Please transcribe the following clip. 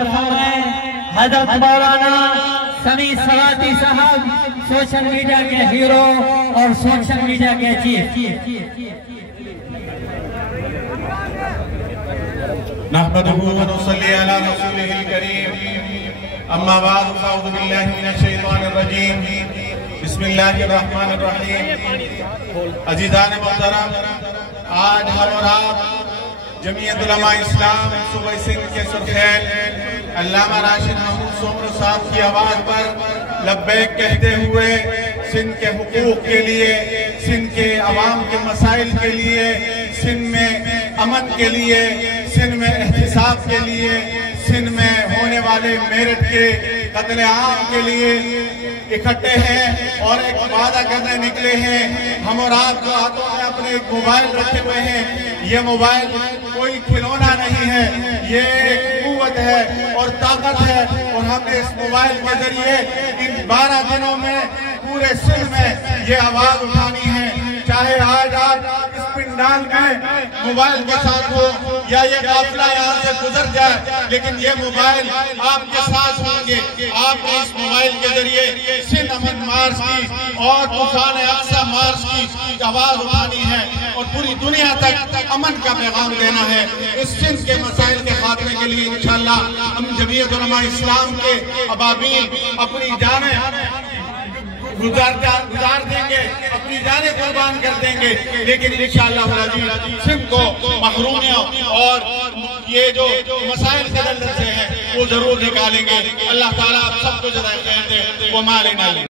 حضرت مولانا سمیع سواتی صاحب social media کے ہیرو اور سوشل میڈیا کے چیف۔ نحمده ونصلي على رسوله الكريم اما بعد فاعوذ بالله من الشیطان الرجیم بسم اللہ الرحمن الرحیم۔ عزیزان محترم، آج ہم اور آپ جمعیت علماء اسلام صوبہ سندھ کے سرخیل علامہ راشد محمود سومرو صاحب کی آواز پر لبیک کہتے ہوئے سندھ کے حقوق کے لیے، سندھ کے عوام کے مسائل کے لیے، سندھ میں امن کے لیے، سندھ میں احتساب کے لیے، سندھ میں ہونے والے میرٹ کے قتل عام کے لیے اکٹھے ہیں اور ایک وعدہ کرنے نکلے ہیں۔ ہم اور آپ جو ہاتھوں میں اپنے ایک موبائل رکھے ہوئے ہیں، یہ موبائل کوئی کھلونا نہیں ہے، یہ ایک قوت ہے اور طاقت ہے، اور ہم نے اس موبائل کے ذریعے ان 12 دنوں میں پورے سندھ میں یہ آواز اٹھانی ہے۔ چاہے آج آپ اس پنڈال میں موبائل کے ساتھ ہو یا یہ قافلہ یہاں سے گزر جائے، لیکن یہ موبائل آپ کے ساتھ ہوں گے۔ آپ نے اس موبائل کے ذریعے سندھ امن مارچ کی اور طوفان اقصی مارچ کی آواز اٹھانی ہے اور پوری دنیا تک امن کا پیغام دینا ہے۔ اس سندھ کے مسائل کے خاتمے کے لیے انشاءاللہ ہم جمعیت علماء اسلام کے ابابیل اپنی جانیں گزار دیں گے، اپنی جانیں قربان کر دیں گے، لیکن انشاءاللہ العزیز سندھ کو محرومیوں اور یہ جو مسائل کے اندر سے ہیں وہ ضرور نکالیں گے۔ اللہ تعالیٰ آپ سب کو جزائے خیر دے۔ وما علینا